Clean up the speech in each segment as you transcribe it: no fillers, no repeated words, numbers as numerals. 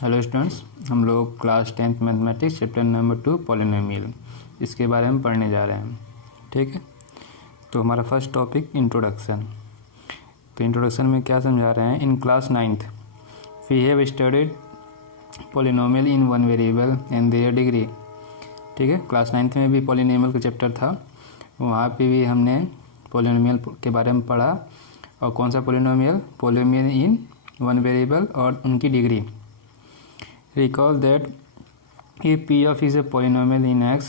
Hello students, हम लोग class 10th mathematics chapter number 2 polynomial इसके बारे में पढ़ने जा रहे हैं। ठीक है, तो हमारा फर्स्ट टॉपिक इंट्रोडक्शन। तो इंट्रोडक्शन में क्या समझा रहे हैं, in class 9th we have studied polynomial in one variable and their degree. ठीक है, क्लास 9th में भी पॉलिनोमियल का चैप्टर था, वहाँ पे भी हमने पॉलिनोमियल के बारे में पढ़ा। और कौन सा पॉलिनोमियल इन वन वेरिएबल और उनकी degree. Recall that if p of is a polynomial in x,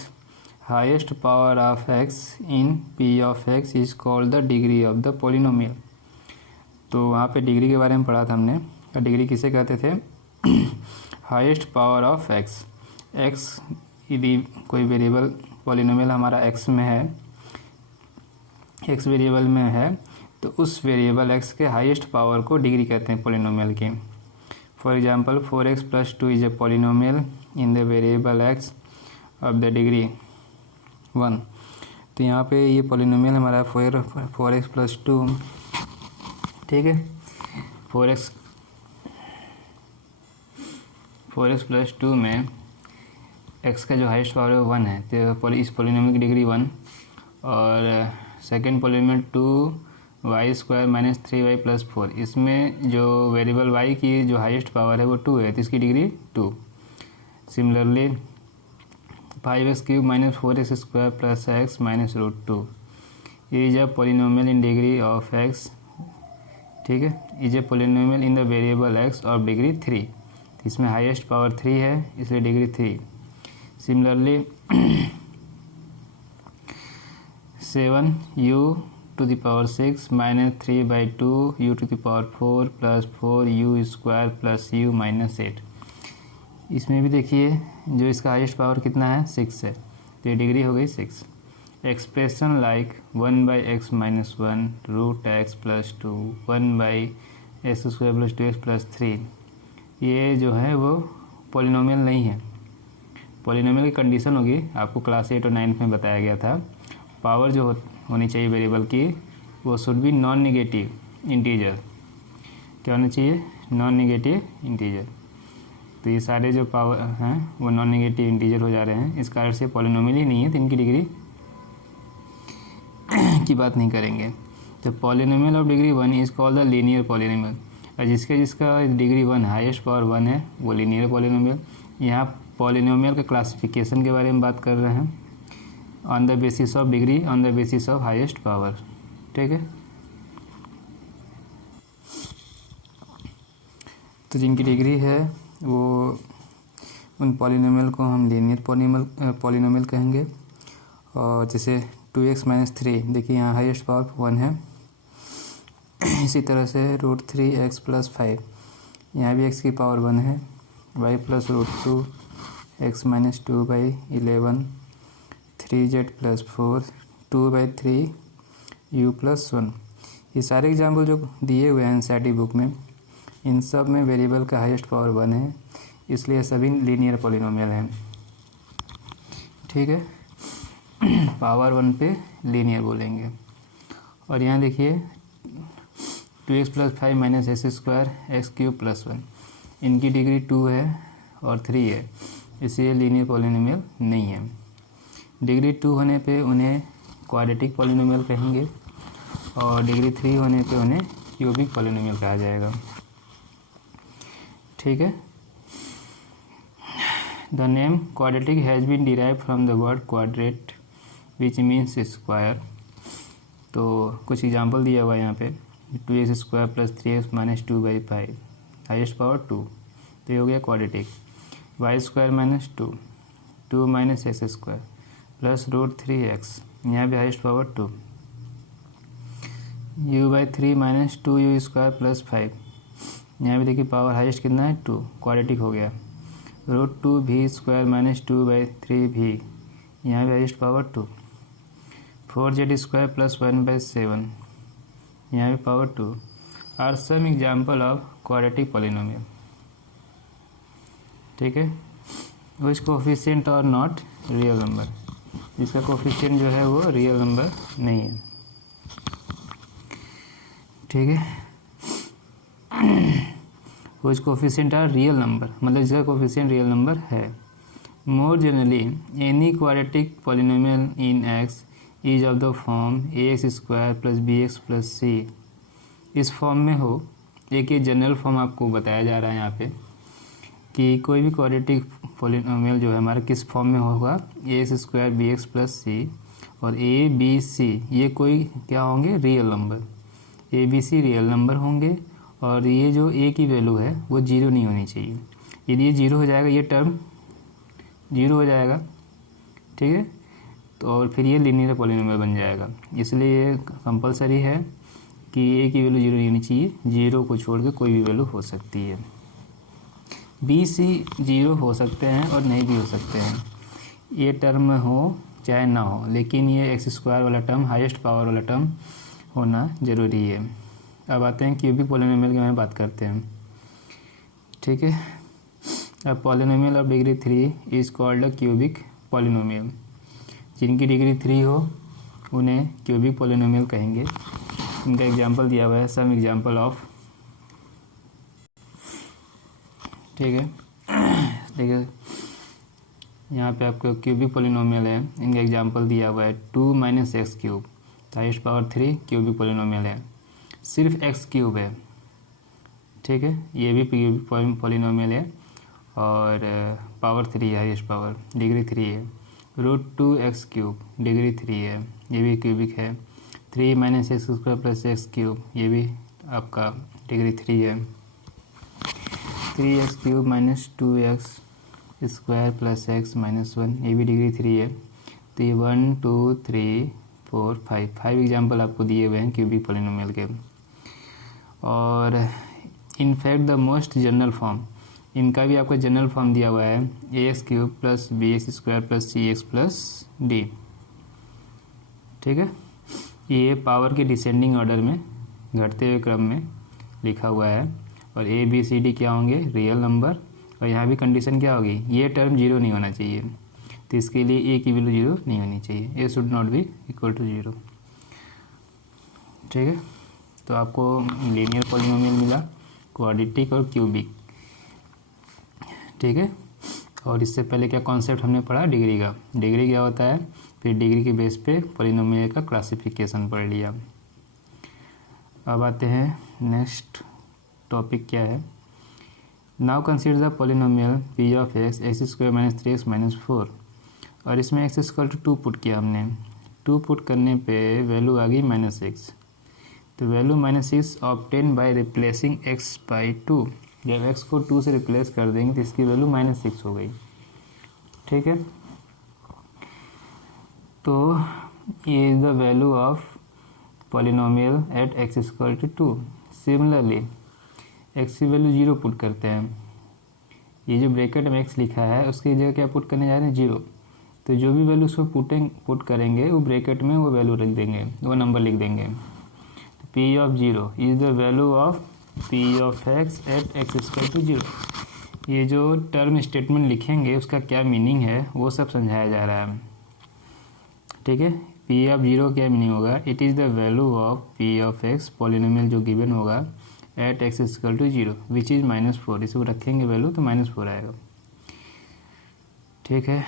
highest power of x in p of x is called the degree of the polynomial। तो वहाँ पे डिग्री के बारे में पढ़ा था हमने। डिग्री किसे कहते थे? Highest power of x। x यदि कोई वेरिएबल पॉलिनोमियल हमारा x में है, x वेरिएबल में है, तो उस वेरिएबल x के हाईएस्ट पावर को डिग्री कहते हैं पॉलिनोमियल की। For example, 4x plus 2 is a polynomial in the variable x of the degree 1। तो यहाँ पे ये पॉलिनोमियल हमारा 4x plus 2। ठीक है, 4x plus 2 में x का जो हाईएस्ट पावर है 1 है, तो इस पॉलिनोमियल की डिग्री 1। और second polynomial 2y² minus 3y plus 4, इसमें जो वेरिएबल y की जो हाईएस्ट पावर है वो 2 है, तो इसकी degree 2। Similarly 5x³ minus 4x² plus x minus √2 is a polynomial in degree of x। ठीक है, is a polynomial in the variable x of degree 3। तो इसमें हाईएस्ट पावर 3 है, इसलिए degree 3। Similarly 7u to the power 6 minus 3/2 u to the power 4 plus 4u square plus u minus 8। इसमें भी देखिए जो इसका हाईएस्ट पावर कितना है, 6 है, तो ये डिग्री हो गई 6। Expression like 1/x minus 1 √x plus 2 1/x² plus 2x plus 3, ये जो है वो पॉलिनोमियल नहीं है। पॉलिनोमियल की कंडीशन होगी, आपको क्लास 8 और 9 में बताया गया था। पावर जो होनी चाहिए वेरिएबल की वो should be non negative integer. क्या होना चाहिए? Non negative integer. तो ये सारे जो पावर हैं वो नॉन नेगेटिव इंटीजर हो जा रहे हैं, इस कारण से पॉलिनोमियल ही नहीं है, तो इनकी डिग्री की बात नहीं करेंगे। तो polynomial of degree 1 is called the linear polynomial. और जिसका डिग्री 1 हाईएस्ट पावर 1 है वो लीनियर पॉलिनोमियल। यहाँ पॉलिनोमियल का क्लासिफिकेशन के बारे में बात कर रहे हैं, on the basis of degree, on the basis of highest power. ठीक है, तो जिनकी डिग्री है वो उन पॉलिनोमियल को हम लीनियर पॉलिनोमियल कहेंगे। और जैसे 2x माइनस 3, देखिए यहाँ हाईएस्ट पावर 1 है। इसी तरह से √3x प्लस 5, यहाँ भी x की पावर 1 है। y plus √2 x minus 2/11 3z plus 4 2/3 u plus 1। ये सारे एग्जाम्पल जो दिए हुए हैं एनसीईआरटी बुक में, इन सब में वेरिएबल का हाईएस्ट पावर 1 है, इसलिए सभी लीनियर पॉलिनोमियल हैं। ठीक है, पावर 1 पे लीनियर बोलेंगे। और यहाँ देखिए 2x plus 5 minus x² x³ plus 1, इनकी डिग्री 2 है और 3 है, इसलिए लीनियर पॉलिनोमियल नहीं है। डिग्री 2 होने पे उन्हें क्वाड्रेटिक पॉलिनोमियल कहेंगे, और डिग्री 3 होने पे उन्हें क्यूबिक पॉलिनोमियल कहा जाएगा। ठीक है, the name quadratic has been derive from the word quadrate which means square. तो कुछ एग्जांपल दिया हुआ है यहाँ पे, 2x² plus 3x minus 2/5, highest power 2, तो ये हो गया quadratic. y² minus 2 2 minus x² plus √3x, यहाँ भी highest power 2। u/3 minus 2u² plus 5, यहाँ भी देखिए पावर हाईएस्ट कितना है, 2, क्वाड्रेटिक हो गया। √2v² माइनस 2/3v, यहाँ भी हाईएस्ट पावर 2। 4z² प्लस 1/7, यहाँ भी power 2 are some example of quadratic polynomial. ठीक है, which coefficient are not real number, जिसका कोफिशिएंट जो है वो रियल नंबर नहीं है। ठीक है, whose coefficient are real number, मतलब जिसका कोफिशिएंट रियल नंबर है। More generally any quadratic polynomial in X is of the form ax² plus bx plus c। इस फॉर्म में हो, एक ये जनरल फॉर्म आपको बताया जा रहा है यहाँ पे कि कोई भी क्वाड्रेटिक पॉलिनोमियल जो है हमारा किस फॉर्म में होगा, ax² bx प्लस c और a b c ये कोई क्या होंगे, real number. a b c real number होंगे और ये जो a की वैल्यू है वो जीरो नहीं होनी चाहिए। यदि ये जीरो हो जाएगा, ये टर्म जीरो हो जाएगा, ठीक है, तो और फिर ये लीनियर पॉलिनोमियल बन जाएगा। इसलिए ये कंपलसरी है कि a की वैल्यू जीरो नहीं होनी चाहिए, जीरो को छोड़ के कोई भी वैल्यू हो सकती है। बी सी जीरो हो सकते हैं और नहीं भी हो सकते हैं, ये टर्म हो चाहे ना हो, लेकिन ये x² वाला टर्म, हाईएस्ट पावर वाला टर्म होना ज़रूरी है। अब आते हैं क्यूबिक पॉलिनोमियल के बारे में बात करते हैं, ठीक है। अब polynomial of degree 3 is called a cubic polynomial. जिनकी डिग्री 3 हो उन्हें क्यूबिक पॉलिनोमियल कहेंगे। इनका एग्जांपल दिया हुआ है, सम एग्जांपल ऑफ, ठीक है। देखिए यहाँ पे आपको क्यूबिक पॉलिनोमियल है, इनका एग्जांपल दिया हुआ है 2 - x³ highest power 3 cubic polynomial है, सिर्फ x³ है, ठीक है। ये भी क्यूबिक पॉलिनोमियल है और पावर 3 है, हाईएस्ट पावर, डिग्री 3 है। √2x³ डिग्री 3 है, ये भी क्यूबिक है। 3 - x² प्लस x³ ये भी आपका डिग्री 3 है। 3x³ minus 2x² plus x minus 1 ये भी डिग्री 3 है। तो ये 1 2 3 4 5 एग्जाम्पल आपको दिए हुए हैं क्यूबिक पॉलिनोमियल के। और in fact the most general form, इनका भी आपका जनरल फॉर्म दिया हुआ है ax³ plus bx² plus cx plus d, ठीक है। ये पावर के डिसेंडिंग ऑर्डर में, घटते हुए क्रम में लिखा हुआ है और a b c d क्या होंगे, रियल नंबर। और यहाँ भी कंडीशन क्या होगी, ये टर्म जीरो नहीं होना चाहिए, तो इसके लिए a की वैल्यू जीरो नहीं होनी चाहिए, a should not be equal to zero, ठीक है। तो आपको लीनियर पॉलिनोमियल मिला, क्वाड्रेटिक और क्यूबिक, ठीक है। और इससे पहले क्या कॉन्सेप्ट हमने पढ़ा, डिग्री का, डिग्री क्या होता है, फिर डिग्री के बेस पे पॉलिनोमियल का क्लासिफिकेशन पढ़ लिया। अब आते हैं नेक्स्ट टॉपिक क्या है। Now consider the polynomial p of x x² minus 3x minus 4, और इसमें x = 2 पुट किया हमने। 2 पुट करने पे वैल्यू आ गई -6, तो value -6 obtain by replacing x by 2। जब x को 2 से रिप्लेस कर देंगे तो इसकी वैल्यू -6 हो गई, ठीक है। तो ये is the value of polynomial at x = 2। Similarly x की वैल्यू 0 पुट करते हैं, ये जो ब्रैकेट में x लिखा है उसकी जगह क्या पुट करने जा रहे हैं, 0। तो जो भी वैल्यू उसको पुट करेंगे वो ब्रैकेट में वो वैल्यू लिख देंगे, वो नंबर लिख देंगे। तो p of 0 is the value of p of x at x = 0। ये जो टर्म स्टेटमेंट लिखेंगे उसका क्या मीनिंग है वो सब समझाया जा रहा है, ठीक है। p ऑफ 0 क्या मीनिंग होगा, it is the value of p of x polynomial जो गिवन होगा एट x = 0 विच इज़ -4। इसको रखेंगे वैल्यू तो -4 आएगा, ठीक है।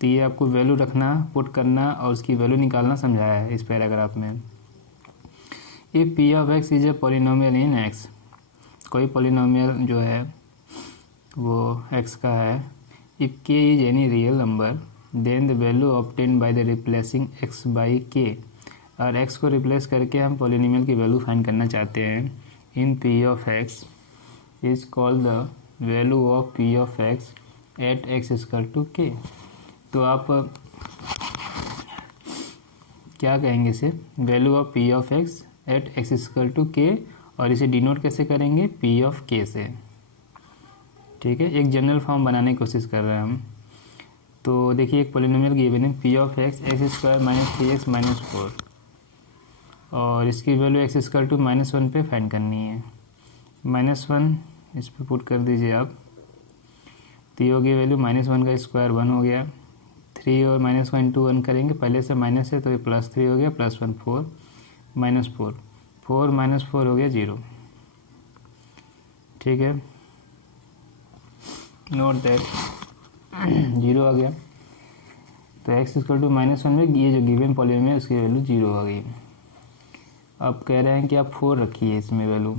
तो ये आपको वैल्यू रखना, पुट करना और उसकी वैल्यू निकालना समझाया है इस पैराग्राफ में। If p of x is a polynomial in x, कोई पॉलिनोमियल जो है वो x का है, if k is any real number then the value obtain by the replacing x by k, और x को रिप्लेस करके हम पॉलिनोमियल की वैल्यू फाइंड करना चाहते हैं in p of x is called the value of p of x at x = k। तो आप क्या कहेंगे इसे, value of p of x at x = k, और इसे डिनोट कैसे करेंगे, p ऑफ k से, ठीक है। एक जनरल फॉर्म बनाने की कोशिश कर रहे हैं हम। तो देखिए एक पॉलिनोमियल गिवन है p of x x² minus 3x minus 4, और इसकी वैल्यू x = -1 पे फाइंड करनी है। -1 इस पर पुट कर दीजिए आप, तो ये हो गई वैल्यू -1 का स्क्वायर 1 हो गया, 3 और -1 × 1 करेंगे, पहले से माइनस है तो ये +3 हो गया, +1 4 -4 4 - 4 हो गया 0, ठीक है, नोट दैट 0 आ गया। तो x इक्वल टू -1 में ये जो गिवन पॉलीनोमियल है उसकी वैल्यू 0 आ गई। अब कह रहे हैं कि आप 4 रखिए इसमें वैल्यू।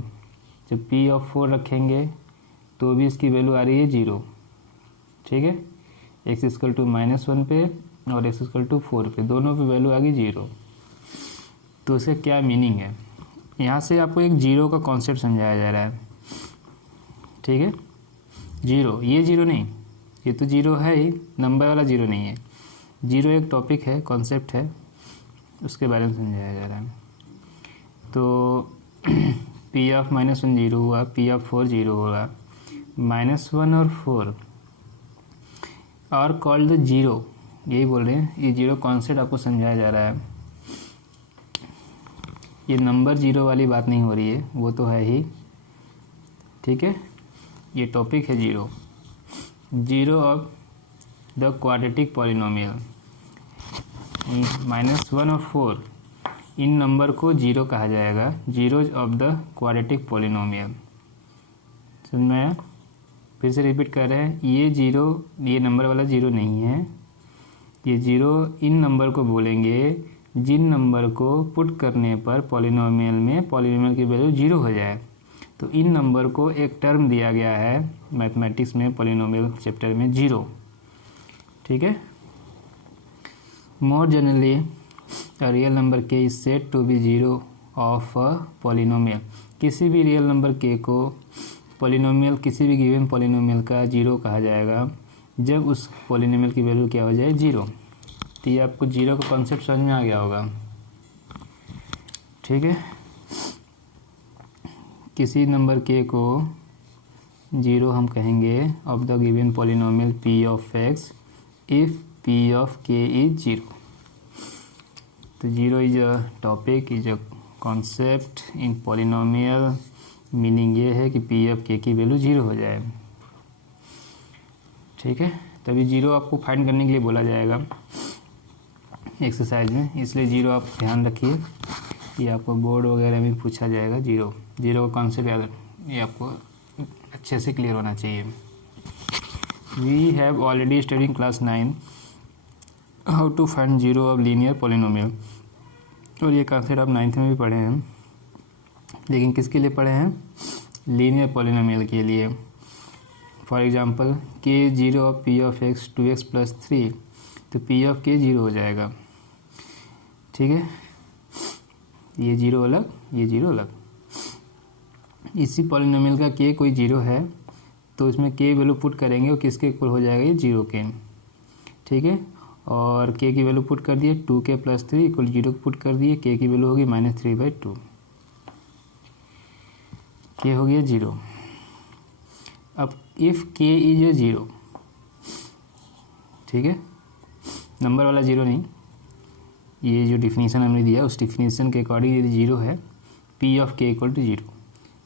जब p ऑफ 4 रखेंगे तो भी इसकी वैल्यू आ रही है 0। ठीक है, x इक्वल टू -1 पे और x इक्वल टू 4 पे, दोनों पे वैल्यू आ गई 0। तो इसका क्या मीनिंग है, यहाँ से आपको एक 0 का कॉन्सेप्ट समझाया जा रहा है। ठीक है, 0, ये 0 नहीं, ये तो 0 है ही, नंबर वाला 0 नहीं है। 0 एक टॉपिक है, कॉन्सेप्ट है, उसके बारे में समझाया जा रहा है। तो p ऑफ -1 0 हुआ, p ऑफ 4 0 होगा। -1 और 4 और कॉल्ड द 0, यही बोल रहे हैं, ये 0 कॉन्सेप्ट आपको समझाया जा रहा है। ये नंबर 0 वाली बात नहीं हो रही है, वो तो है ही। ठीक है, ये टॉपिक है 0 ऑफ द क्वाड्रेटिक पॉलिनोमियल। -1 और 4 इन नंबर को 0 कहा जाएगा, zeros of the quadratic polynomial. समझ में आया? फिर से रिपीट कर रहे हैं, ये 0, ये नंबर वाला 0 नहीं है। ये 0 इन नंबर को बोलेंगे जिन नंबर को पुट करने पर पॉलिनोमियल में पॉलिनोमियल की वैल्यू 0 हो जाए। तो इन नंबर को एक टर्म दिया गया है मैथमेटिक्स में, पॉलिनोमियल चैप्टर में, 0। ठीक है, more generally a real number k is said to be 0 of a polynomial. किसी भी रियल नंबर k को पॉलिनोमियल, किसी भी गिवन पॉलिनोमियल का 0 कहा जाएगा जब उस पॉलिनोमियल की वैल्यू क्या हो जाए, 0। तो ये आपको 0 का कॉन्सेप्ट समझ में आ गया होगा। ठीक है, किसी नंबर k को 0 हम कहेंगे of the given polynomial p of x if p of k is 0। तो 0 is a topic, is a concept in polynomial. Meaning ये है कि p ऑफ k की वैल्यू 0 हो जाए। ठीक है, तभी 0 आपको फाइंड करने के लिए बोला जाएगा एक्सरसाइज में, इसलिए 0 आप ध्यान रखिए। ये आपको बोर्ड वगैरह में पूछा जाएगा। 0 का कॉन्सेप्ट याद, ये आपको अच्छे से क्लियर होना चाहिए। We have already studied class 9 how to find 0 of linear polynomial. और ये कॉन्सेप्ट आप 9th में भी पढ़े हैं, लेकिन किसके लिए पढ़े हैं, लीनियर पॉलिनोमियल के लिए। For example k 0 of p of x 2x + 3, तो p ऑफ k 0 हो जाएगा। ठीक है, ये 0 अलग, ये 0 अलग। इसी पॉलिनोमियल का k कोई 0 है तो इसमें k वैल्यू पुट करेंगे और किसके इक्वल हो जाएगा, ये 0 के। ठीक है, और k की वैल्यू पुट कर दिए, 2k + 3 = 0 पुट कर दिए, k की वैल्यू होगी -3/2, k हो गया 0। अब इफ़ k इज 0, ठीक है, नंबर वाला 0 नहीं, ये जो डिफिनीशन हमने दिया उस डिफिनीशन के अकॉर्डिंग यदि 0 है, p ऑफ k = 0,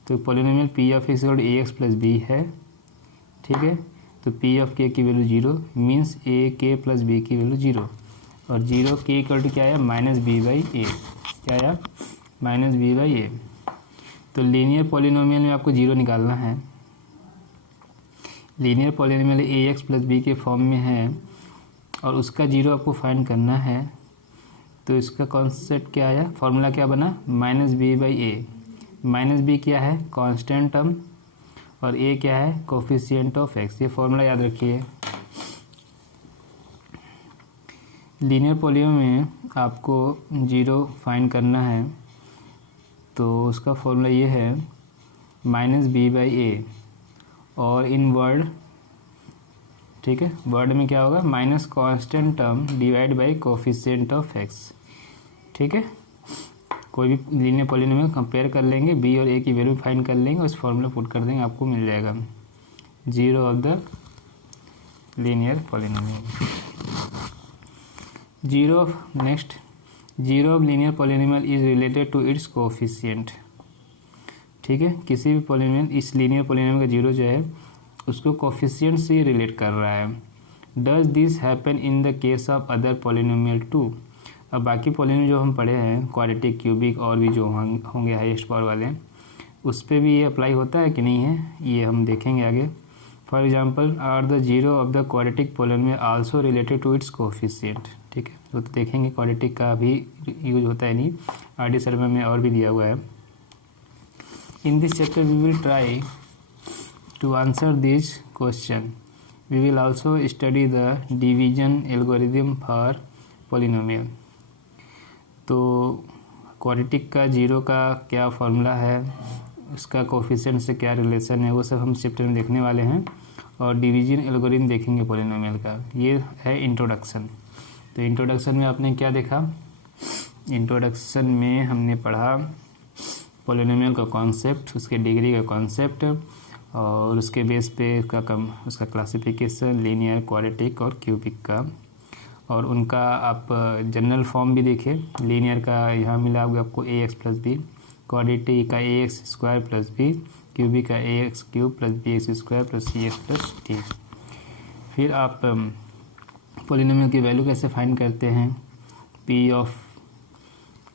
तो polynomial p of x = ax + b है। ठीक है, तो p ऑफ k की वैल्यू 0 मीन्स ak + b की वैल्यू 0, और 0 k = क्या आया, -b/a। क्या आया, -b/a। तो लीनियर पॉलिनोमियल में आपको 0 निकालना है। लीनियर पॉलिनोमियल ax + b के फॉर्म में है और उसका 0 आपको फाइंड करना है। तो इसका कॉन्सेप्ट क्या आया, फॉर्मूला क्या बना, -b/a। -b क्या है, कांस्टेंट टर्म, और a क्या है, कोफिशिएंट ऑफ x। ये फॉर्मूला याद रखिए। लीनियर पॉलिनोमियल में आपको 0 फाइंड करना है, तो उसका फॉर्मूला ये है -b/a, और इन वर्ड, ठीक है, वर्ड में क्या होगा, minus constant term divide by coefficient of x। ठीक है, कोई भी लीनियर पॉलिनोमियल कंपेयर कर लेंगे, b और a की वैल्यू फाइंड कर लेंगे, उस फॉर्मूला पुट कर देंगे, आपको मिल जाएगा 0 of the linear polynomial. 0 of linear polynomial is related to its coefficient. ठीक है, किसी भी पॉलिनोमियल, इस लीनियर पॉलिनोमियल का 0 जो है उसको कोफिशिएंट से रिलेट कर रहा है। Does this happen in the case of other polynomial too. अब बाकी पॉलिनोमियल जो हम पढ़े हैं, क्वाड्रेटिक, क्यूबिक और भी जो होंगे हाईएस्ट पावर वाले, उस पर भी ये अप्लाई होता है कि नहीं है, ये हम देखेंगे आगे। For example, are the zero of the quadratic polynomial also related to its coefficient. ठीक है, वो तो देखेंगे क्वाड्रेटिक का भी यूज होता है नहीं, आरडी सर्वे में और भी दिया हुआ है। In this chapter we will try to answer this question. We will also study the division algorithm for polynomial. तो क्वाड्रेटिक का जीरो का क्या फॉर्मूला है, उसका कोएफिशिएंट से क्या रिलेशन है, वो सब हम चैप्टर में देखने वाले हैं। और डिवीजन एल्गोरिथम देखेंगे पॉलिनोमियल का। ये है इंट्रोडक्शन। तो इंट्रोडक्शन में आपने क्या देखा, इंट्रोडक्शन में हमने पढ़ा पॉलिनोमियल का कॉन्सेप्ट, उसके डिग्री का कॉन्सेप्ट, और उसके बेस पे उसका क्लासिफिकेशन, लीनियर, क्वाड्रेटिक और क्यूबिक का। और उनका आप जनरल फॉर्म भी देखे। लीनियर का यहाँ मिला हुआ आपको ax प्लस बी, क्वाड्रेटिक का ax square plus b, cubic का ax cube plus bx square plus cx plus d. फिर आप पॉलिनोमियल की वैल्यू कैसे फाइंड करते हैं, p ऑफ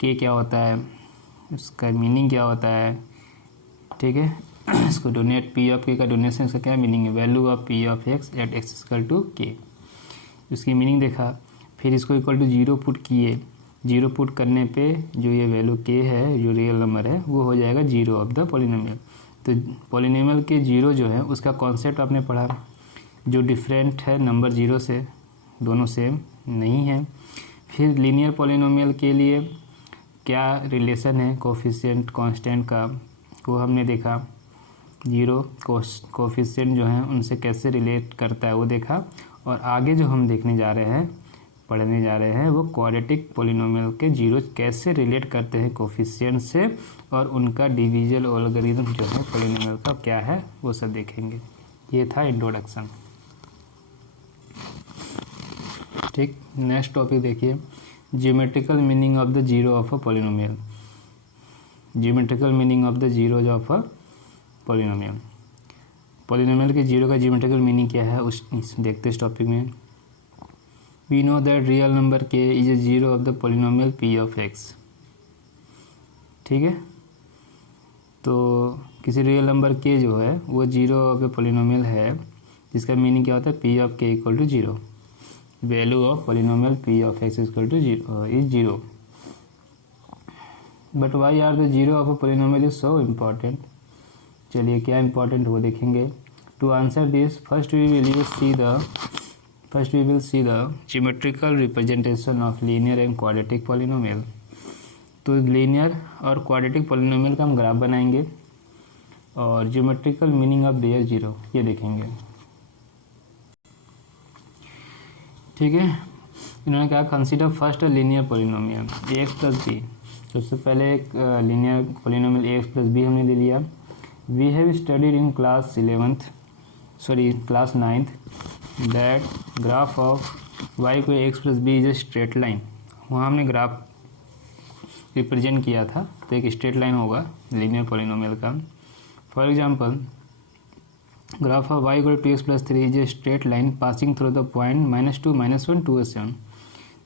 k क्या होता है, उसका मीनिंग क्या होता है। ठीक है, इसको डोनेट p ऑफ k का डोनेशन, इसका क्या मीनिंग है, value of p of x at x equal to k, उसकी मीनिंग देखा। फिर इसको इक्वल टू जीरो पुट किए, जीरो पुट करने पे जो ये वैल्यू k है, जो रियल नंबर है, वो हो जाएगा जीरो ऑफ द पॉलिनोमियल। तो पॉलिनोमियल के जीरो जो है उसका कॉन्सेप्ट आपने पढ़ा, जो डिफरेंट है नंबर जीरो से, दोनों सेम नहीं है। फिर लीनियर पॉलिनोमियल के लिए क्या रिलेशन है कोएफिशिएंट कांस्टेंट का, वो हमने देखा। जीरो कोएफिशिएंट जो है उनसे कैसे रिलेट करता है वो देखा। और आगे जो हम पढ़ने जा रहे हैं वो क्वाड्रेटिक पॉलिनोमियल के जीरो कैसे रिलेट करते हैं कोएफिशिएंट से, और उनका डिवीजन एल्गोरिथम जो है पॉलिनोमियल का क्या है वो सब देखेंगे। ये था इंट्रोडक्शन। ठीक, नेक्स्ट टॉपिक देखिए, geometrical meaning of the zero of a polynomial. Geometrical meaning of the zero of a polynomial. Polynomial के जीरो का ज्योमेट्रिकल मीनिंग क्या है उस देखते इस टॉपिक में। We know that real number k is a zero of the polynomial p of x। ठीक है, तो किसी रियल नंबर k जो है वो जीरो ऑफ ए पॉलिनोमियल है, जिसका मीनिंग क्या होता है, p of k equal to zero, value of polynomial p of x equal to is zero. But why are the zero of a polynomial is so important. चलिए क्या important वो देखेंगे। To answer this first we will see the geometrical representation of linear and quadratic polynomial. तो linear और quadratic polynomial का हम graph बनाएंगे, और geometrical meaning of their zero ये देखेंगे। ठीक है, इन्होंने कहा consider first linear polynomial ax plus b. सबसे पहले एक linear polynomial ax plus b हमने ले लिया। We have studied in class 9th that graph of y को x plus b is a straight line. वहाँ हमने ग्राफ रिप्रेजेंट किया था, तो एक स्ट्रेट लाइन होगा लीनियर पॉलिनोमियल का। For example, graph of y equal to 2x plus 3 is a straight line passing through the point -2 -1 2 7।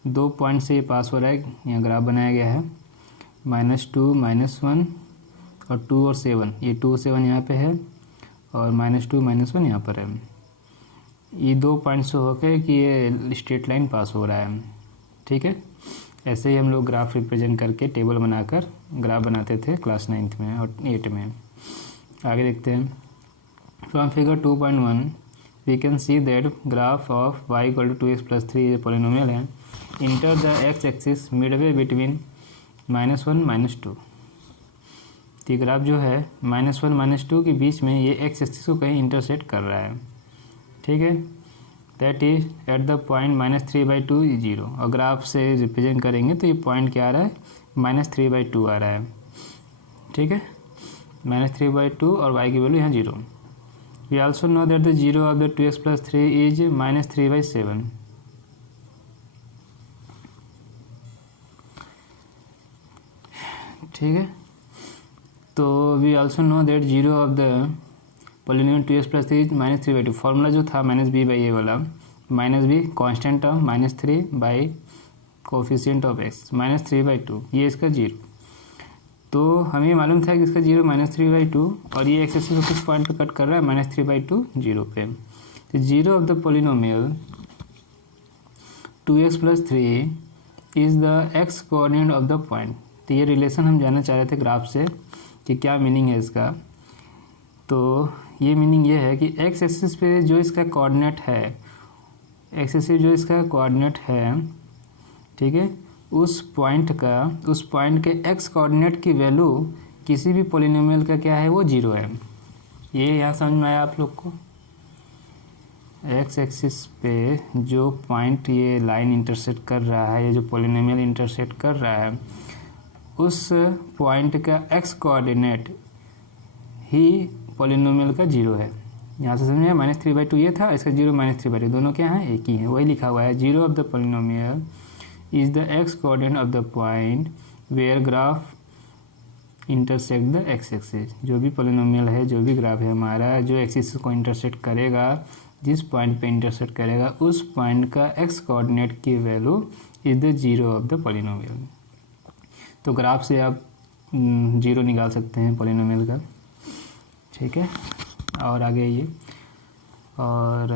दो पॉइंट से ये पास हो रहा है, यहाँ ग्राफ बनाया गया है, -2 -1 और 2 और 7, ये 2 7 यहाँ पे है, और -2 -1 यहाँ पर है। ये दो पॉइंट से होकर कि ये स्ट्रेट लाइन पास हो रहा है। ठीक है, ऐसे ही हम लोग ग्राफ रिप्रेजेंट करके टेबल बनाकर ग्राफ बनाते थे क्लास 9th में और 8 में। आगे देखते हैं। From figure 2.1 we can see that graph of y equal to 2x plus 3 polynomial है। Inter the x axis midway between -1 -2। तो ग्राफ जो है -1 -2 के बीच में ये x एक्सिस को कहीं इंटरसेक्ट कर रहा है। ठीक है, that is at the point -3/2 is 0। और ग्राफ से रिप्रेजेंट करेंगे तो ये पॉइंट क्या आ रहा है, -3/2 आ रहा है। ठीक है, -3/2 और y की वैल्यू यहाँ 0। We also know that the zero of the 2x plus 3 is -3/7। ठीक है, तो we also know that zero of the polynomial 2x plus 3 is -3/2। Formula जो था -b/a वाला, -b constant term -3 by coefficient of x, -3/2, ये इसका 0। तो हमें मालूम था कि इसका 0 -3/2 और ये एक्स एक्सिस को किस पॉइंट पे कट कर रहा है, -3/2 0 पे। तो 0 of the polynomial 2x + 3 is the x coordinate of the point. तो ये रिलेशन हम जानना चाह रहे थे ग्राफ से कि क्या मीनिंग है इसका। तो ये मीनिंग ये है कि एक्स एक्सिस पे जो इसका कोऑर्डिनेट है, एक्स एक्सिस जो इसका कोऑर्डिनेट है, ठीक है, उस पॉइंट के एक्स कोऑर्डिनेट की वैल्यू किसी भी पोलिनोमियल का क्या है, वो 0 है। ये यहाँ समझ में आया आप लोग को। एक्स एक्सिस पे जो पॉइंट ये लाइन इंटरसेक्ट कर रहा है, ये जो पोलिनोमियल इंटरसेक्ट कर रहा है, उस पॉइंट का एक्स कोऑर्डिनेट ही पोलिनोमियल का 0 है। यहाँ से समझिए -3/2 ये था, इसका 0 -3/2 दोनों क्या हैं, एक ही हैं। वही लिखा हुआ है 0 of the polynomial is the x coordinate of the point where graph intersect the x axis. जो भी पोलिनोमियल है, जो भी ग्राफ है हमारा, जो एक्सिस को इंटरसेक्ट करेगा, जिस पॉइंट पे इंटरसेक्ट करेगा, उस पॉइंट का एक्स कोऑर्डिनेट की value is the 0 of the polynomial. तो ग्राफ से आप 0 निकाल सकते हैं पोलिनोमियल का, ठीक है। और आगे ये और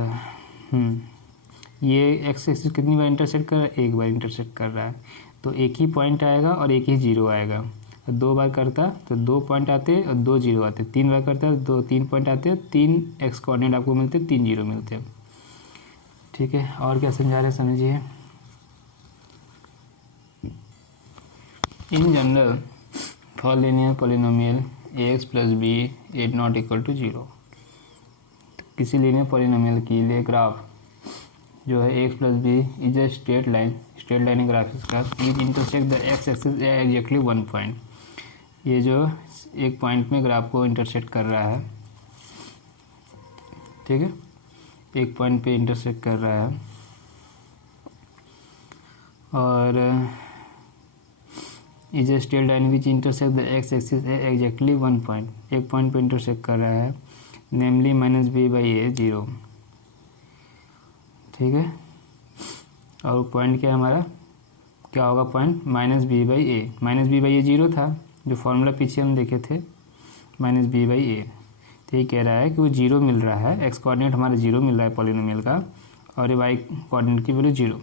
ये एक्स एक्सिस कितनी बार इंटरसेक्ट कर रहा है, एक बार इंटरसेक्ट कर रहा है। तो एक ही पॉइंट आएगा और एक ही 0 आएगा। तो 2 बार करता तो 2 पॉइंट आते और 2 0 आते। 3 बार करता तो 3 पॉइंट आते, 3 एक्स कोऑर्डिनेट आपको मिलते, 3 0 मिलते। ठीक है, और क्या समझा रहे समझिए। In general for linear polynomial ax + b is not equal to 0। किसी लीनियर पोलिनोमियल के लिए ग्राफ जो है ax + b is a straight line graph इसका is intersect the x axis exactly 1 point. ये जो एक पॉइंट में ग्राफ को इंटरसेक्ट कर रहा है, ठीक है, एक पॉइंट पे इंटरसेक्ट कर रहा है। और is a straight line which intersect the x axis exactly 1 point. एक पॉइंट पे इंटरसेक्ट कर रहा है, नेमली -b/a 0, ठीक है। और पॉइंट क्या है हमारा, क्या होगा पॉइंट, -b/a। -b/a 0 था, जो फॉर्मूला पीछे हम देखे थे, -b/a। तो ये कह रहा है कि वो 0 मिल रहा है, एक्स कोऑर्डिनेट हमारा 0 मिल रहा है पॉलिनोमियल का, और ये वाई कोऑर्डिनेट की वैल्यू 0,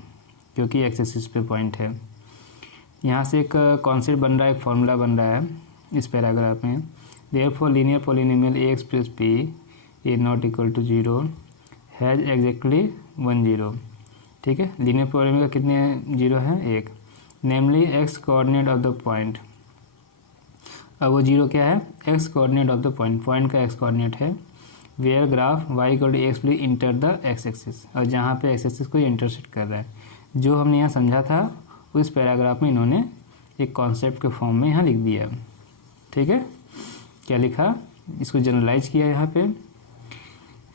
क्योंकि एक्स एक्सिस पे पॉइंट है। यहाँ से एक कॉन्सेप्ट बन रहा है, एक फॉर्मूला बन रहा है इस पैराग्राफ में। Therefore linear polynomial ax + b is not equal to 0 has exactly 1 0। ठीक है, लीनियर पोलिनोमियल का कितने 0 हैं, 1। Namely x coordinate of the point. अब वो 0 क्या है, x coordinate of the point, point का एक्स कोऑर्डिनेट है। Where graph y = x + inter the x axis, और जहाँ पे एक्स एक्सिस को इंटरसेक्ट कर रहा है। जो हमने यहाँ समझा था उस पैराग्राफ में इन्होंने एक कॉन्सेप्ट के फॉर्म में यहाँ लिख दिया। ठीक है, क्या लिखा, इसको जनरलाइज किया यहाँ पे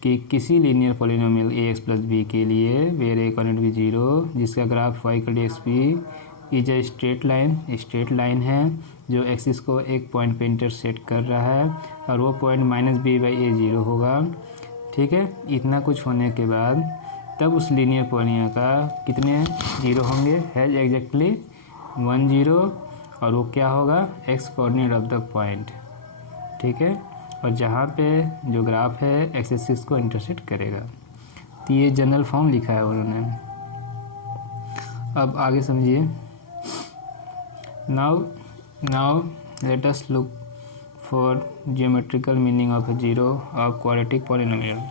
कि किसी लीनियर पोलिनोमियल ax + b के लिए वेयर a = 0, जिसका graph y = x p is a straight line है जो एक्सिस को एक पॉइंट पे इंटरसेक्ट कर रहा है, और वो पॉइंट -b/a 0 होगा। ठीक है, इतना कुछ होने के बाद तब उस लीनियर पोलिनोमियल का कितने 0 होंगे, हैज़ एग्जैक्टली 1 0, और वो क्या होगा, x coordinate of the point. ठीक है, और जहाँ पे जो ग्राफ है एक्स एक्सिस को इंटरसेक्ट करेगा। तो ये जनरल फॉर्म लिखा है उन्होंने। अब आगे समझिए। Now let us look for geometrical meaning of 0 of quadratic polynomial.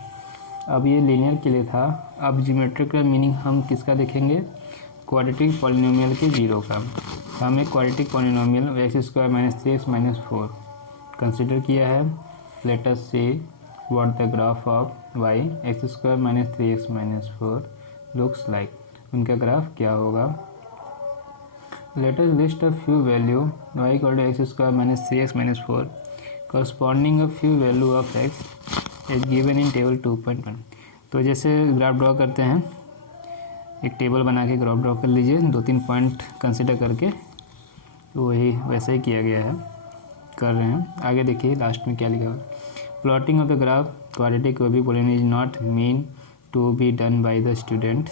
अब ये लीनियर के लिए था, अब ज्योमेट्रिकल मीनिंग हम किसका देखेंगे, क्वाड्रेटिक पॉलिनोमियल के 0 का। हम एक quadratic polynomial x² - 3x - 4 consider किया है। Let us C what the graph of y x² - 3x - 4 looks like. उनका ग्राफ क्या होगा। Late us list a few value y = x² - 3x - 4 corresponding a few value of x is given in table 2.1। तो जैसे graph draw करते हैं, एक table बना के ग्राफ ड्रॉ कर लीजिए, 2-3 पॉइंट कंसिडर करके, तो वही वैसे ही किया गया है, कर रहे हैं। आगे देखिए लास्ट में क्या लिखा हुआ, plotting of the graph quadratic polynomial is not mean to be done by the student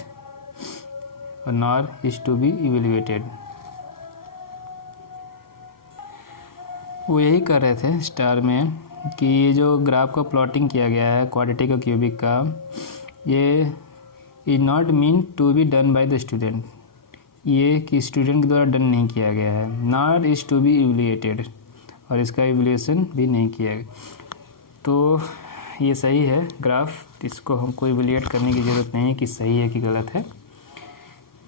nor is to be evaluated. वो यही कर रहे थे स्टार में कि ये जो ग्राफ का प्लॉटिंग किया गया है क्वाड्रेटिक और क्यूबिक का, ये is not mean to be done by the student, ये कि स्टूडेंट के द्वारा डन नहीं किया गया है। Not is to be evaluated, और इसका इवैल्यूएशन भी नहीं किया गया। तो ये सही है ग्राफ, इसको हमको इवैल्यूएट करने की ज़रूरत नहीं है कि सही है कि गलत है,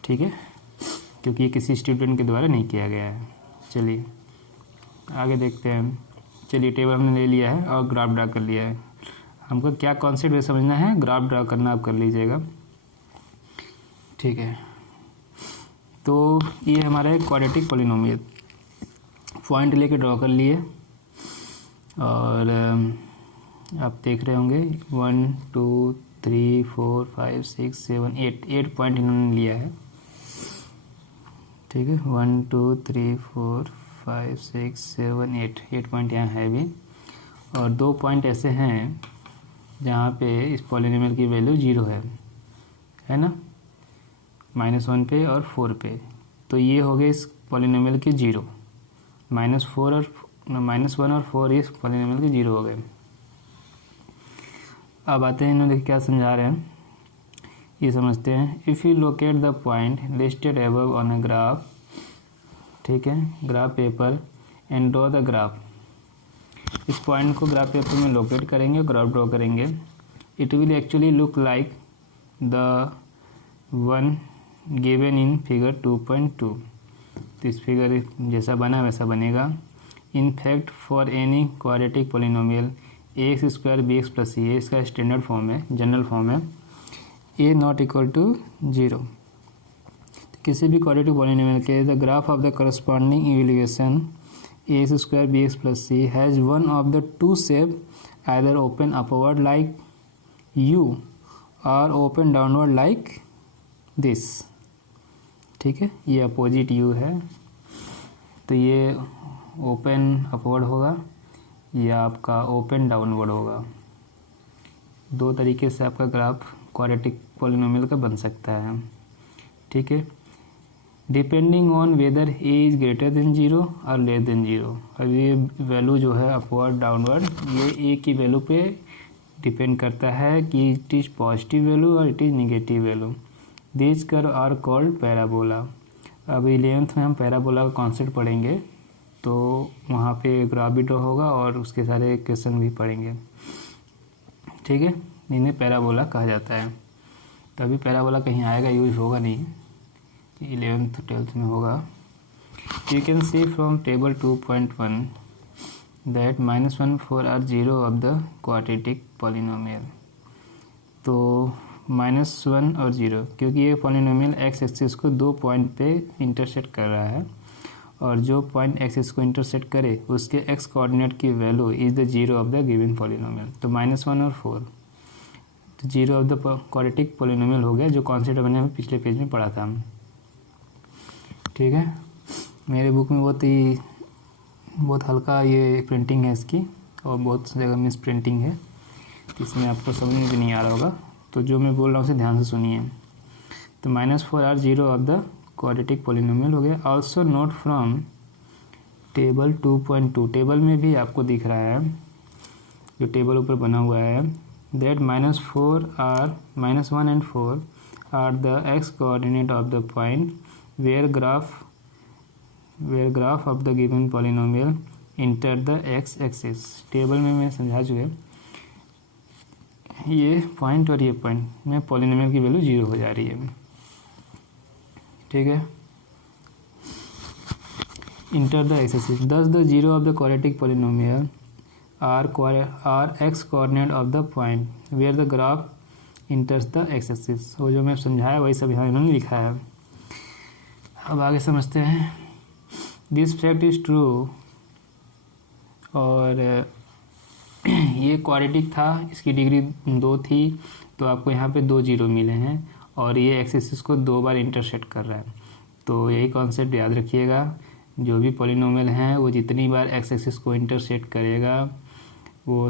ठीक है, क्योंकि ये किसी स्टूडेंट के द्वारा नहीं किया गया है। चलिए आगे देखते हैं। चलिए टेबल हमने ले लिया है और ग्राफ ड्रा कर लिया है। हमको क्या कॉन्सेप्ट में समझना है, ग्राफ ड्रा करना आप कर लीजिएगा, ठीक है। तो ये हमारा एक क्वाड्रेटिक पॉलिनोमियल, पॉइंट लेके ड्रॉ कर लिए, और आप देख रहे होंगे 1 2 3 4 5 6 7 8 पॉइंट इन्होंने लिया है, ठीक है। 1 2 3 4 5 6 7 8 पॉइंट यहाँ है भी, और 2 पॉइंट ऐसे हैं जहाँ पे इस पॉलिनोमियल की वैल्यू 0 है ना, -1 पे और 4 पे। तो ये हो गए इस पॉलिनोमियल के 0, -1 और 4 इस पॉलिनोमियल के 0 हो गए। अब आते हैं इन्होंने क्या समझा रहे हैं, ये समझते हैं। If you locate the point listed above on a graph, ठीक है, graph paper, and draw the graph, इस पॉइंट को ग्राफ पेपर में लोकेट करेंगे, ग्राफ ड्रॉ करेंगे। It will actually look like the one given in figure 2.2, तो इस figure जैसा बना वैसा बनेगा। In fact for any quadratic polynomial ax² bx + c, ये इसका स्टैंडर्ड फॉर्म है, जनरल फॉर्म है, a नॉट इक्वल टू 0। किसी भी क्वाड्रेटिक पॉलिनोमियल के the graph of the corresponding evaluation ax² bx + c has one of the two shape, either open upward like u और open downward like this, ठीक है। ये opposite u है, तो ये ओपन अपवर्ड होगा या आपका ओपन डाउनवर्ड होगा। 2 तरीके से आपका ग्राफ क्वाड्रेटिक पॉलिनोमियल का बन सकता है, ठीक है, depending on whether a is greater than 0 और लेस देन 0। अब ये वैल्यू जो है अपवर्ड डाउनवर्ड, ये a की वैल्यू पे डिपेंड करता है कि इट इज़ पॉजिटिव वैल्यू और it is negative value. This curve are called parabola. अब 11th में हम पैराबोला का कॉन्सेप्ट पढ़ेंगे, तो वहाँ पे ग्राफ भी ड्रॉ होगा और उसके सारे क्वेश्चन भी पढ़ेंगे, ठीक है। इन्हें पैराबोला कहा जाता है। तो अभी पैराबोला कहीं आएगा, यूज होगा नहीं, 11th 12th में होगा। You can see from table 2.1 that -1 4 are 0 of the quadratic polynomial. तो -1 और 0, क्योंकि ये पॉलिनोमियल एक्स एक्सिस को 2 पॉइंट पे इंटरसेक्ट कर रहा है, और जो पॉइंट एक्सिस को इंटरसेक्ट करे उसके एक्स कोऑर्डिनेट की value is the 0 of the given polynomial. तो -1 और 4, तो 0 ऑफ द क्वाड्रेटिक पॉलिनोमियल हो गया, जो कॉन्सेप्ट मैंने पिछले पेज में पढ़ा था, ठीक है। मेरे बुक में बहुत हल्का ये प्रिंटिंग है इसकी, और बहुत जगह मिस प्रिंटिंग है, इसमें आपको समझ में भी नहीं आ रहा होगा। तो जो मैं बोल रहा हूँ उसे ध्यान से सुनिए। तो -4 are 0 of the quadratic polynomial हो गया। Also note from table 2.2, table में भी आपको दिख रहा है, जो टेबल ऊपर बना हुआ है, that -1 and 4 are the x coordinate of the point where graph of the given polynomial inter the x axis. Table में मैं समझा चुके, ये पॉइंट और ये पॉइंट में पॉलिनोमियल की वैल्यू 0 हो जा रही है, ठीक है। Inter the x axis, thus the 0 of the quadratic polynomial are x coordinate of the point where the graph inters the x axis. वो जो मैं समझाया वही सब यहाँ इन्होंने लिखा है। अब आगे समझते हैं। दिस फैक्ट इज़ ट्रू, और ये क्वाड्रेटिक था, इसकी डिग्री 2 थी, तो आपको यहाँ पे 2 0 मिले हैं, और ये एक्स एक्सिस को 2 बार इंटरसेक्ट कर रहा है। तो यही कॉन्सेप्ट याद रखिएगा, जो भी पॉलिनोमियल हैं वो जितनी बार एक्स एक्सिस को इंटरसेक्ट करेगा वो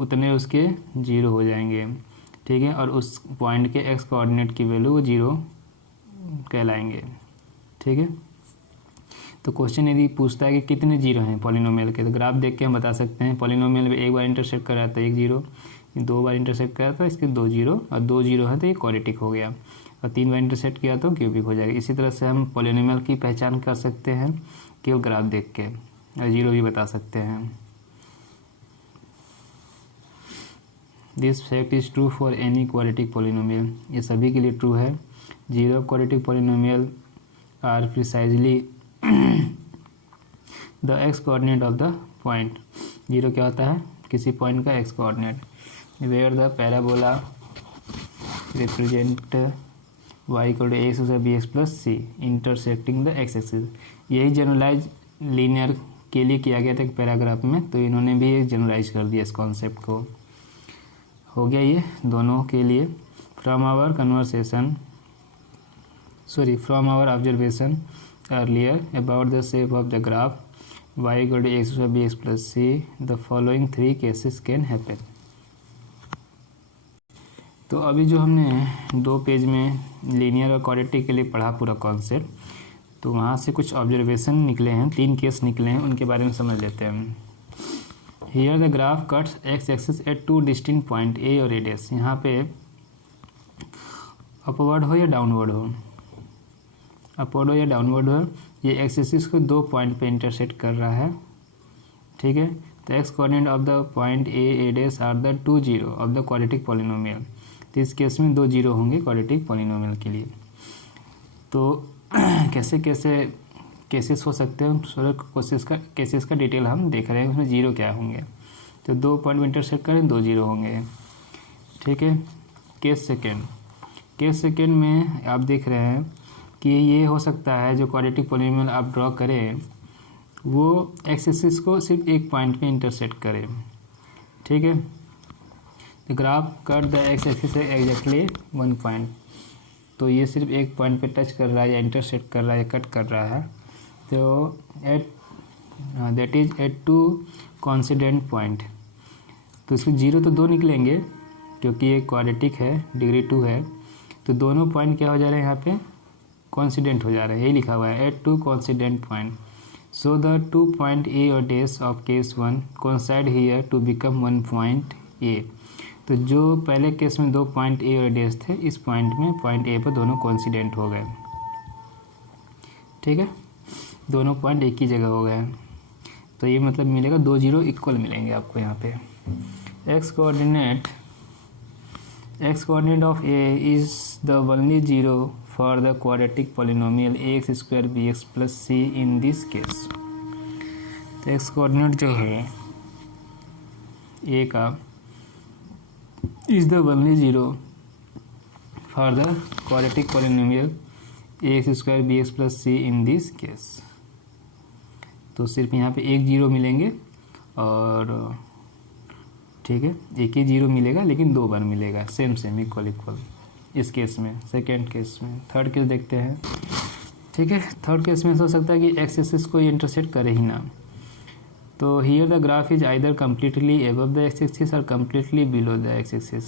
उतने उसके 0 हो जाएंगे, ठीक है, और उस पॉइंट के एक्स कोऑर्डिनेट की वैल्यू वो 0 कहलाएंगे, ठीक है। तो क्वेश्चन यदि पूछता है कि कितने जीरो हैं पॉलिनोमियल के, तो ग्राफ देख के हम बता सकते हैं पॉलिनोमियल में एक बार इंटरसेक्ट कर रहा है तो 1 जीरो, 2 बार इंटरसेक्ट कर रहा था इसके 2 जीरो, और 2 जीरो है तो ये क्वाड्रेटिक हो गया, और 3 बार इंटरसेक्ट किया तो क्यूबिक हो जाएगा। इसी तरह से हम पॉलिनोमियल की पहचान कर सकते हैं केवल ग्राफ देख के, और जीरो भी बता सकते हैं। This fact is true for any quadratic polynomial, ये सभी के लिए ट्रू है। Zero quadratic polynomial are precisely the x coordinate of the point. Zero क्या होता है? किसी पॉइंट का x coordinate. Where the parabola represent y equal to x b x plus c intersecting the x axis. यही generalize linear के लिए किया गया था एक पैराग्राफ में, तो इन्होंने भी एक जनरलाइज कर दिया इस कॉन्सेप्ट को। हो गया ये दोनों के लिए। From our observation earlier about the shape of the graph y equal to x plus bx plus c, the following 3 cases can happen। तो अभी जो हमने 2 पेज में लीनियर और क्वाड्रेटिक के लिए पढ़ा पूरा कॉन्सेप्ट, तो वहाँ से कुछ ऑब्जर्वेशन निकले हैं, 3 केस निकले हैं, उनके बारे में समझ लेते हैं। Here the graph cuts x axis eight 2 distinct point A और ए डैश। यहाँ पे अपवर्ड हो या डाउनवर्ड हो, अपवर्ड हो या डाउनवर्ड हो, ये एक्स एक्सिस को 2 पॉइंट पे इंटरसेक्ट कर रहा है, ठीक है। तो x coordinate of the point a dash are the 2 zero of the quadratic polynomial. तो इस केस में 2 जीरो होंगे क्वाड्रेटिक पॉलिनोमियल के लिए। तो कैसे कैसे केसेस हो सकते हैं, थोड़ा केसेस का डिटेल हम देख रहे हैं, उसमें जीरो क्या होंगे। तो 2 पॉइंट में इंटरसेक्ट करें 2 जीरो होंगे, ठीक है। केस सेकेंड में आप देख रहे हैं कि ये हो सकता है जो क्वाड्रेटिक पॉलिनोमियल आप ड्रॉ करें वो एक्स एक्सिस को सिर्फ एक पॉइंट पे इंटरसेक्ट करे, ठीक है। The graph cut the x axis exactly 1 point. तो ये सिर्फ एक पॉइंट पे टच कर रहा है या इंटरसेक्ट कर रहा है या कट कर रहा है। तो that is at 2 coincident point. तो इसमें जीरो तो 2 निकलेंगे क्योंकि ये क्वाड्रेटिक है, डिग्री 2 है, तो दोनों पॉइंट क्या हो जा रहे हैं यहाँ पे? कॉन्सिडेंट हो जा रहा है, यही लिखा हुआ है at 2 coincident point. So the 2 point A और dash of case 1 coincide here to become 1 point A. तो जो पहले केस में 2 पॉइंट ए और डैश थे, इस पॉइंट में पॉइंट ए पर दोनों कॉन्सिडेंट हो गए, ठीक है। दोनों पॉइंट एक ही जगह हो गए, तो ये मतलब मिलेगा 2 जीरो इक्वल मिलेंगे आपको यहाँ पे। X coordinate of A is the only zero for the quadratic polynomial ax square bx plus c in this case। तो x कोऑर्डिनेट जो है a का is the only zero for the quadratic polynomial ax square bx plus c in this case। तो सिर्फ यहाँ पे एक zero मिलेंगे, और ठीक है, एक ही जीरो मिलेगा लेकिन 2 बार मिलेगा, सेम इक्वल इस केस में। सेकेंड केस में, थर्ड केस देखते हैं, ठीक है। थर्ड केस में हो सकता है कि एक्स एक्सिस को इंटरसेक्ट करे ही ना। तो here the graph is either completely above the x axis और completely below the x axis,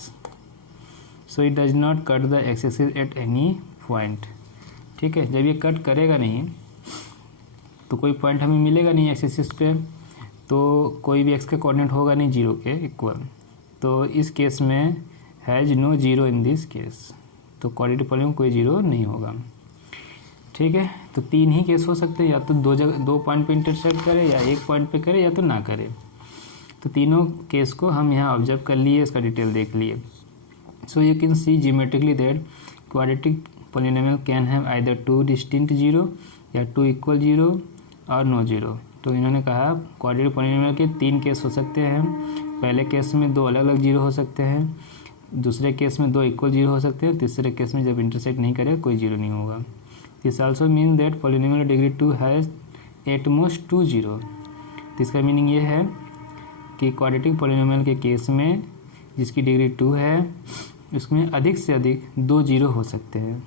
so it does not cut the x axis at any point, ठीक है। जब ये कट करेगा नहीं तो कोई पॉइंट हमें मिलेगा नहीं एक्स एक्सिस पे, तो कोई भी एक्स का कोऑर्डिनेट होगा नहीं जीरो के इक्वल। तो इस केस में has no zero in this case, तो क्वाड्रेटिक पॉलिनोमियल कोई जीरो नहीं होगा, ठीक है। तो 3 ही केस हो सकते हैं, या तो 2 पॉइंट पे इंटरसेक्ट करे, या 1 पॉइंट पे करे, या तो ना करे। तो तीनों केस को हम यहाँ ऑब्जर्व कर लिए, इसका डिटेल देख लिए। So you can C geometrically that quadratic polynomial can have either 2 distinct zero या 2 इक्वल जीरो और नो जीरो। तो इन्होंने कहा क्वाड्रेटिक पॉलिनोमियल के 3 केस हो सकते हैं। पहले केस में 2 अलग अलग जीरो हो सकते हैं, दूसरे केस में 2 इक्वल जीरो हो सकते हैं, तीसरे केस में जब इंटरसेक्ट नहीं करेगा कोई जीरो नहीं होगा। This also mean that polynomial degree 2 has at most 2 zero. तो इसका मीनिंग ये है कि क्वाड्रेटिक पॉलिनोमियल के केस में जिसकी डिग्री 2 है उसमें अधिक से अधिक 2 जीरो हो सकते हैं,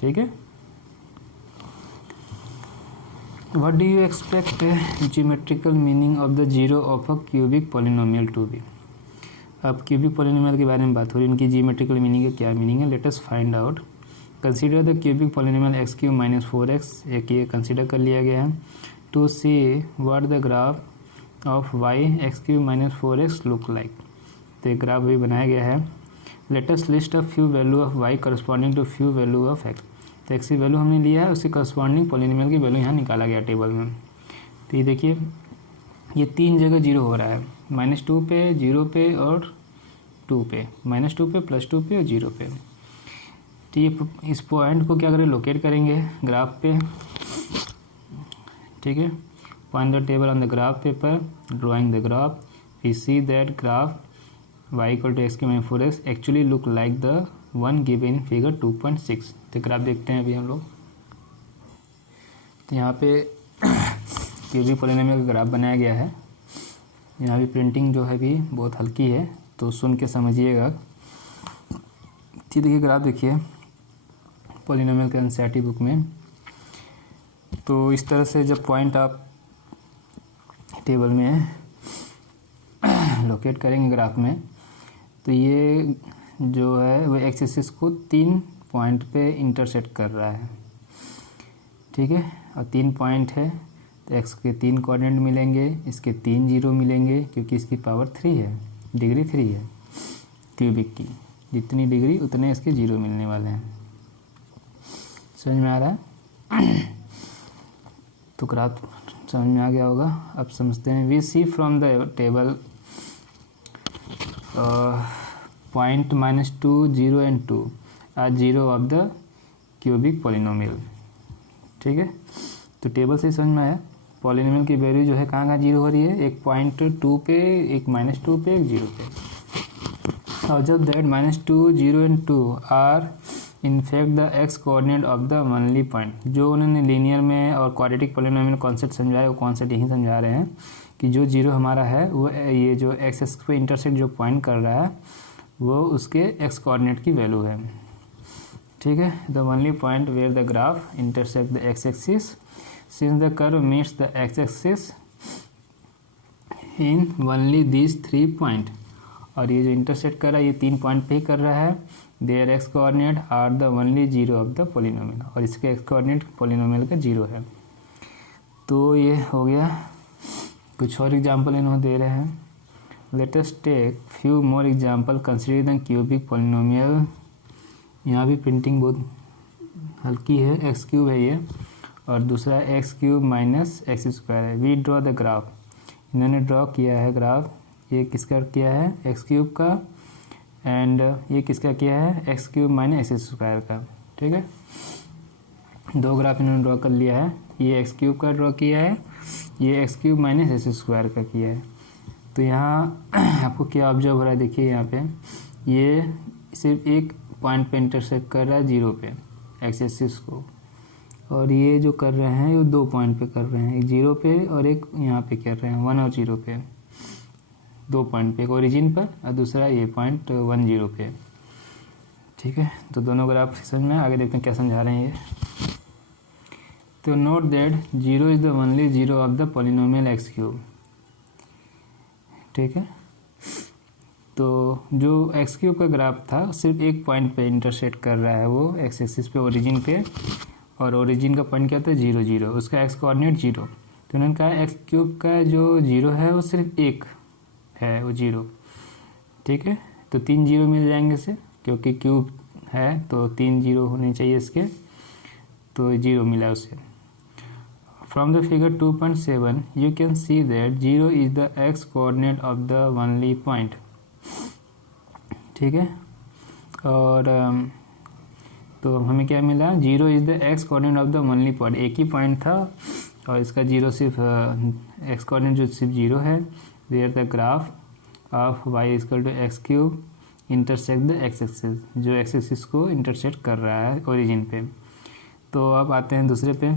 ठीक है। What do you expect geometrical meaning of the zero of a cubic polynomial to be? अब क्यूबिक पॉलिनोमियल के बारे में बात हो रही है, उनकी जियोमेट्रिकल मीनिंग है, क्या मीनिंग है, let us find out. Consider the cubic polynomial x cube minus 4x, एक ये कंसीडर कर लिया गया है। To see what the graph of y x cube minus 4x look like, तो एक ग्राफ भी बनाया गया है। Let us list a few value of y corresponding to few value of x, तो एक्स की वैल्यू हमने लिया है, उसके करस्पॉन्डिंग पॉलिनोमियल की वैल्यू यहाँ निकाला गया टेबल में। तो ये देखिए ये 3 जगह 0 हो रहा है, -2 पे, 0 पे और 2 पे, -2 पे, +2 पे और 0 पे। तो ये इस पॉइंट को क्या करें, लोकेट करेंगे ग्राफ पे, ठीक है। Point the table on the graph paper, drawing the graph, we see that graph y equal to x cube minus 4x actually look like the one given in figure 2.6। तो graph देखते हैं अभी हम लोग। तो यहाँ पे क्यूबिक पॉलिनोमियल का ग्राफ बनाया गया है। यहाँ भी प्रिंटिंग जो है भी बहुत हल्की है, तो सुन के समझिएगा। देखिए ग्राफ देखिए पॉलिनोमियल के एनसीईआरटी बुक में। तो इस तरह से जब पॉइंट आप टेबल में लोकेट करेंगे ग्राफ में, तो ये जो है वो एक्स एक्सिस को 3 पॉइंट पे इंटरसेक्ट कर रहा है, ठीक है। और 3 पॉइंट है तो एक्स के 3 कोऑर्डिनेट मिलेंगे, इसके 3 जीरो मिलेंगे क्योंकि इसकी पावर 3 है, डिग्री 3 है क्यूबिक की, जितनी डिग्री उतने इसके जीरो मिलने वाले हैं। समझ में आ रहा है? तो ग्राफ समझ में आ गया होगा। अब समझते हैं। We see from the table point -2, 0 and 2 are zero of the cubic polynomial, ठीक है। तो टेबल से समझ में आया पॉलिनोमियल की वैल्यू जो है कहाँ कहाँ जीरो हो रही है, एक पॉइंट 2 पे, एक -2 पे, एक 0 पे। और जब that -2, 0 and 2 are in fact the x coordinate of the only point, जो उन्होंने लीनियर में और क्वाड्रेटिक पॉलिनोमियल कॉन्सेप्ट समझाया वो कॉन्सेप्ट यही समझा रहे हैं कि जो जीरो हमारा है वो ये जो एक्स एक्स पे इंटरसेक्ट जो पॉइंट कर रहा है वो उसके एक्स कोऑर्डिनेट की वैल्यू है, ठीक है। The only point where the graph intersect the x axis since the curve meets the x axis in only these 3 point, और ये जो इंटरसेक्ट कर रहा है ये 3 पॉइंट पे ही कर रहा है। Their x coordinate are the only zero of the polynomial, और इसके एक्स कोऑर्डिनेट पॉलिनोमियल का जीरो है। तो ये हो गया। कुछ और एग्जाम्पल इन्होंने दे रहे हैं। Let us take few more example consider the cubic polynomial. यहाँ भी प्रिंटिंग बहुत हल्की है, एक्स क्यूब है ये, और दूसरा x cube minus x square है। वी ड्रॉ द ग्राफ, इन्होंने ड्रॉ किया है ग्राफ, ये किसका किया है, एक्स क्यूब का, एंड ये किसका किया है, x cube minus x square का, ठीक है। 2 ग्राफ इन्होंने ड्रॉ कर लिया है, ये एक्स क्यूब का ड्रॉ किया है, ये x cube minus x square का किया है। तो यहाँ आपको क्या ऑब्जर्व हो रहा है, देखिए यहाँ पे ये सिर्फ एक पॉइंट पे इंटरसेक्ट कर रहा है 0 पे एक्स एक्सिस को, और ये जो कर रहे हैं ये 2 पॉइंट पे कर रहे हैं, एक 0 पे और एक यहाँ पे कर रहे हैं 1 और 0 पे, 2 पॉइंट पे, एक ओरिजिन पर और दूसरा ये पॉइंट 1, 0 पे, ठीक है। तो दोनों ग्राफ समझ में, आगे देखते हैं क्या समझा रहे हैं ये। तो note that 0 is the only zero of the polynomial x cube, ठीक है। तो जो एक्स क्यूब का ग्राफ था सिर्फ एक पॉइंट पे इंटरसेक्ट कर रहा है, वो एक्स एक्सिस पे, ओरिजिन पे, और ओरिजिन का पॉइंट क्या था 0, 0, उसका एक्स कोऑर्डिनेट 0। तो उन्होंने कहा एक्स क्यूब का जो 0 है वो सिर्फ एक है, वो 0, ठीक है। तो 3 जीरो मिल जाएंगे इसे, क्योंकि क्यूब है तो 3 जीरो होने चाहिए इसके, तो 0 मिला उसे। From the figure 2.7 you can see that 0 is the x coordinate of the only point, ठीक है। और तो हमें क्या मिला, 0 is the x coordinate of the only point, एक ही पॉइंट था और इसका 0 सिर्फ एक्स कोऑर्डिनेट जो सिर्फ 0 है। There the graph of y equal to x cube intersect the x axis, जो एक्स एक्सिस को इंटरसेक्ट कर रहा है ओरिजिन पे। तो अब आते हैं दूसरे पे,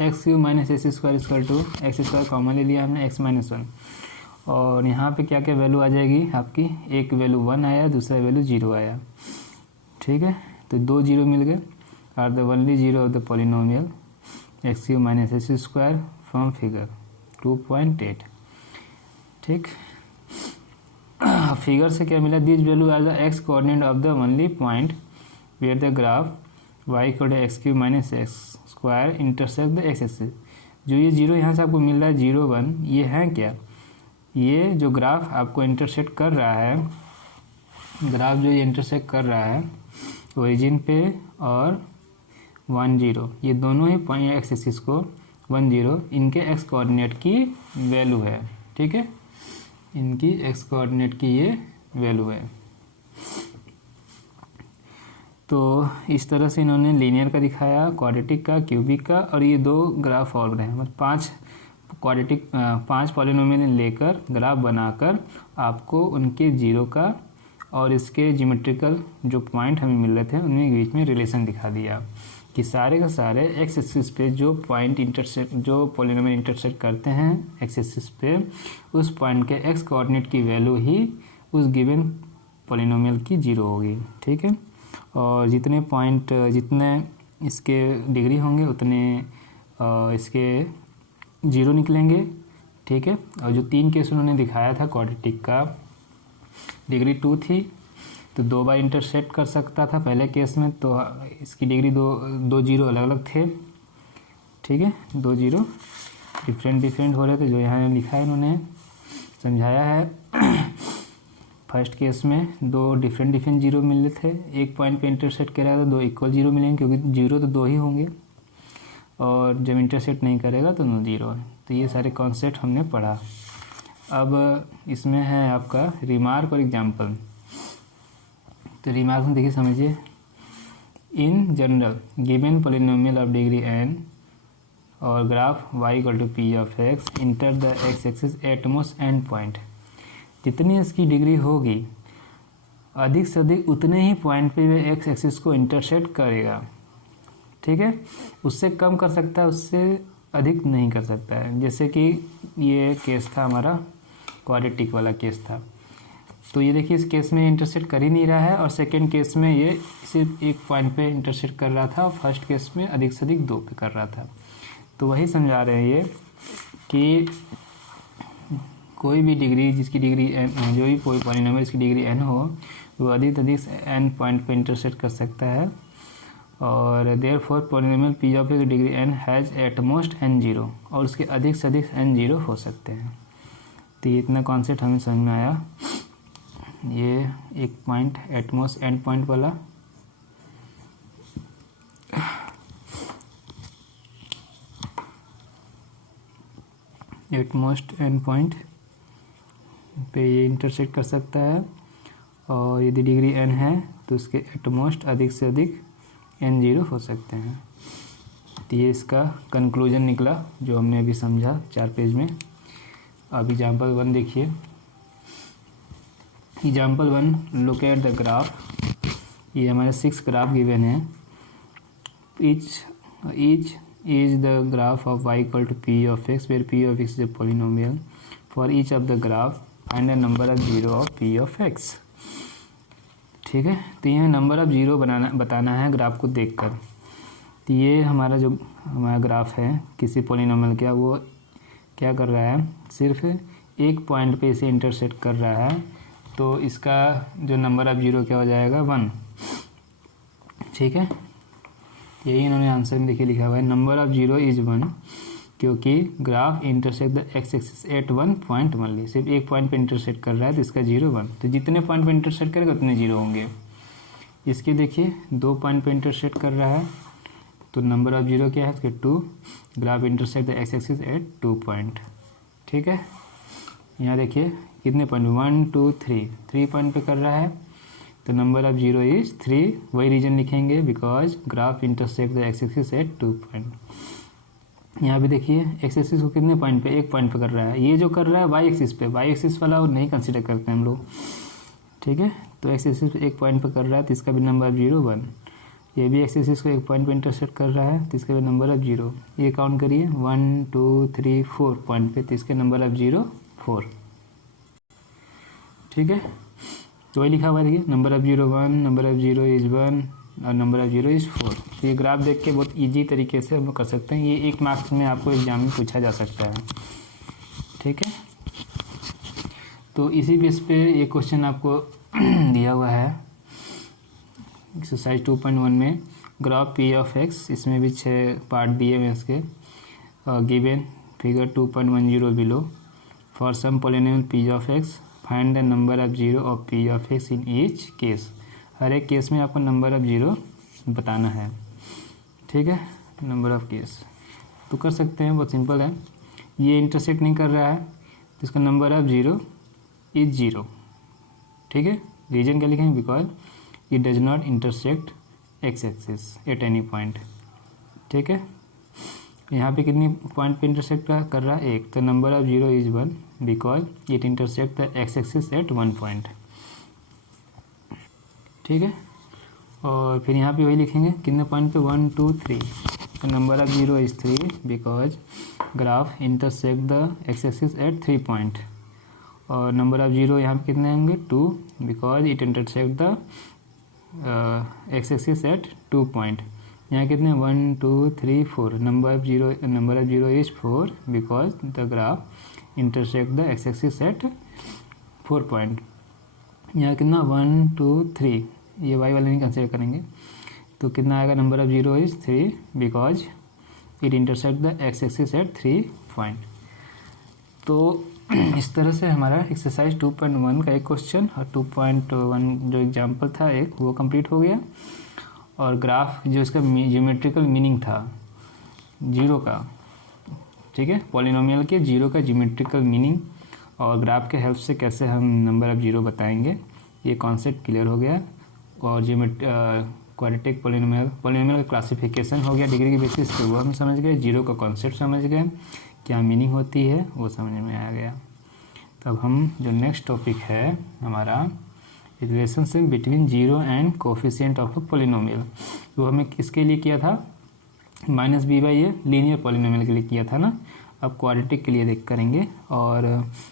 x cube minus x square equal to x square common ले लिया हमने, एक्स माइनस 1, और यहाँ पे क्या क्या वैल्यू आ जाएगी आपकी, एक वैल्यू 1 आया, दूसरा वैल्यू 0 आया, ठीक है। तो 2 जीरो मिल गए, are the only zero of the polynomial x cube minus x square from figure 2.8, ठीक। फिगर से क्या मिला, this value are the x coordinate of the only point where the graph y equal to x cube minus x square intersect the x axis. जो ये zero यहाँ से आपको मिल रहा है 0 1, ये है क्या, ये जो ग्राफ आपको इंटरसेक्ट कर रहा है, ग्राफ जो ये इंटरसेक्ट कर रहा है ओरिजिन पे और 1 0, ये दोनों ही पॉइंट एक्स एक्सिस को 1 0 इनके एक्स कोऑर्डिनेट की वैल्यू है। ठीक है, इनकी एक्स कोऑर्डिनेट की ये वैल्यू है। तो इस तरह से इन्होंने लीनियर का दिखाया, क्वाड्रेटिक का, क्यूबिक का, और ये 2 ग्राफ और बनाए, मतलब 5 पॉलिनोमियल लेकर ग्राफ बनाकर आपको उनके जीरो का और इसके ज्योमेट्रिकल जो पॉइंट हमें मिल रहे थे उनमें बीच में रिलेशन दिखा दिया कि सारे का सारे एक्स एक्सिस पे जो पॉइंट इंटरसेक्ट, जो पॉलिनोमियल इंटरसेक्ट करते हैं एक्स एक्सिस पे, उस पॉइंट के एक्स कोऑर्डिनेट की वैल्यू ही उस गिवन पॉलिनोमियल की 0 होगी। ठीक है, और जितने पॉइंट, जितने इसके डिग्री होंगे उतने इसके 0 निकलेंगे। ठीक है, और जो 3 केस उन्होंने दिखाया था क्वाड्रेटिक का, डिग्री 2 थी तो 2 बार इंटरसेक्ट कर सकता था पहले केस में, तो इसकी डिग्री 2 0 अलग अलग थे। ठीक है, 2 0 डिफरेंट हो रहे थे, जो यहाँ लिखा है इन्होंने समझाया है। फर्स्ट केस में 2 डिफरेंट 0 मिल रहे थे, एक पॉइंट पे इंटरसेक्ट करेगा तो 2 इक्वल 0 मिलेंगे, क्योंकि 0 तो 2 ही होंगे, और जब इंटरसेक्ट नहीं करेगा तो 0 है। तो ये सारे कॉन्सेप्ट हमने पढ़ा। अब इसमें है आपका रिमार्क और एग्जाम्पल। तो रिमार्क में देखिए, समझिए, in general given polynomial of degree n और graph y equal to p of x inter the x axis at most and point. जितनी इसकी डिग्री होगी अधिक से अधिक उतने ही पॉइंट पे वे x एक्सिस को इंटरसेक्ट करेगा। ठीक है, उससे कम कर सकता है, उससे अधिक नहीं कर सकता है। जैसे कि ये केस था हमारा क्वाड्रेटिक वाला केस था, तो ये देखिए इस केस में इंटरसेक्ट कर ही नहीं रहा है, और सेकेंड केस में ये सिर्फ एक पॉइंट पे इंटरसेक्ट कर रहा था, और फर्स्ट केस में अधिक से अधिक 2 पे कर रहा था। तो वही समझा रहे हैं ये कि कोई भी डिग्री, जिसकी डिग्री n, जो भी पॉलिनोमियल जिसकी डिग्री n हो, वो अधिक से अधिक n पॉइंट पे इंटरसेक्ट कर सकता है, और therefore polynomial p of x degree n has at most n 0, और उसके अधिक से अधिक n 0 हो सकते हैं। तो ये इतना कॉन्सेप्ट हमें समझ में आया। ये एक point at most n point वाला, एट मोस्ट n पॉइंट पे ये इंटरसेक्ट कर सकता है, और यदि डिग्री n है तो उसके एटमोस्ट अधिक से अधिक n 0 हो सकते हैं। तो ये इसका कंक्लूजन निकला जो हमने अभी समझा 4 पेज में। अब एग्जाम्पल 1 देखिए। Example 1, look at the graph. ये हमारे 6 ग्राफ गिवन है। each is the graph of y equal to p of x where p of x is a polynomial. For each of the graph find a number of 0 of p of x। ठीक है, तो ये number of 0 बताना है graph को देखकर। तो ये हमारा ग्राफ है किसी पॉलिनोमियल का, वो क्या कर रहा है, सिर्फ एक पॉइंट पे इसे इंटरसेक्ट कर रहा है, तो इसका जो नंबर ऑफ 0 क्या हो जाएगा, 1। ठीक है, यही इन्होंने आंसर में देखिए लिखा हुआ है, नंबर ऑफ 0 इज 1, क्योंकि graph intersect the x axis eight 1 point only. सिर्फ एक पॉइंट पे इंटरसेक्ट कर रहा है, तो इसका 0 1। तो जितने पॉइंट पे इंटरसेक्ट करेगा उतने 0 होंगे। इसके देखिए 2 पॉइंट पे इंटरसेक्ट कर रहा है, तो नंबर ऑफ 0 क्या है, इसके 2। Graph intersect the x axis eight 2 point. ठीक है, यहाँ देखिए कितने पॉइंट, 1 2 3 पॉइंट पे कर रहा है, तो नंबर ऑफ 0 इज 3। वही रीजन लिखेंगे, because graph intersect the x axis eight 2 point. यहाँ भी देखिए एक्स एक्सिस को कितने पॉइंट पे, एक पॉइंट पे कर रहा है। ये जो कर रहा है वाई एक्सिस पे, वाई एक्सिस वाला वो नहीं कंसीडर करते हम लोग। ठीक है, तो एक्स एक्सिस पे एक पॉइंट पे कर रहा है, तो इसका भी नंबर ऑफ 0 1। ये भी एक्स एक्सिस को एक पॉइंट पे इंटरसेक्ट कर रहा है, तो इसका भी नंबर ऑफ 0। ये काउंट करिए 1 2 3 4 पॉइंट पे, तो इसके नंबर ऑफ 0 4। ठीक है, तो वही लिखा हुआ है, देखिए number of 0 1, number of 0 is 1 और नंबर ऑफ 0 इज 4। तो ये ग्राफ देख के बहुत इजी तरीके से हम कर सकते हैं। ये 1 मार्क्स में आपको एग्जाम में पूछा जा सकता है। ठीक है, तो इसी बेस पे ये क्वेश्चन आपको दिया हुआ है एक्सरसाइज 2.1 में ग्राफ पी ऑफ एक्स, इसमें भी 6 पार्ट दिए हुए इसके। Given figure 2.10 below for some polynomial p of x find the number of zero of p of x in each case. हर एक केस में आपको नंबर ऑफ जीरो बताना है, ठीक है, नंबर ऑफ केस। तो कर सकते हैं, बहुत सिंपल है। ये इंटरसेक्ट नहीं कर रहा है तो इसका number of zero is zero, ठीक है। रीजन क्या लिखेंगे, because it does not intersect x axis at any point, ठीक है। यहाँ पे कितनी पॉइंट पे इंटरसेक्ट कर रहा है, एक, तो number of zero is 1 because it intersect the x axis eight 1 point, ठीक है। और फिर यहाँ पे वही लिखेंगे कितने पॉइंट पे, 1 2 3, तो number of zero is 3 because graph intersect the x axis eight 3 point. और नंबर ऑफ जीरो यहाँ पे कितने होंगे, 2 because it intersect the x axis eight 2 point. यहाँ कितने, 1 2 3 4, number of zero is 4 because the graph intersect the x axis eight 4 point. यहाँ कितना, 1 2 3, ये वाई वाले नहीं कंसिडर करेंगे, तो कितना आएगा, number of zero is 3 because it intersect the x axis eight 3 point. तो इस तरह से हमारा एक्सरसाइज 2.1 का एक क्वेश्चन और 2.1 जो एग्जाम्पल था एक, वो कंप्लीट हो गया। और ग्राफ जो इसका ज्योमेट्रिकल मीनिंग था जीरो का, ठीक है, पॉलिनोमियल के जीरो का ज्योमेट्रिकल मीनिंग और ग्राफ के हेल्प से कैसे हम नंबर ऑफ जीरो बताएंगे, ये कॉन्सेप्ट क्लियर हो गया। और क्वाड्रेटिक पॉलिनोमियल का क्लासिफिकेशन हो गया डिग्री के बेसिस पे, वो हम समझ गए। जीरो का कॉन्सेप्ट समझ गए, क्या मीनिंग होती है वो समझ में आ गया। तब हम जो नेक्स्ट टॉपिक है हमारा, relationship between zero and coefficient of a polynomial, वो हमें किसके लिए किया था, -b/a लीनियर पॉलिनोमियल के लिए किया था ना। अब क्वाड्रेटिक के लिए देख करेंगे और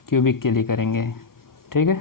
क्यूबिक के लिए करेंगे, ठीक है।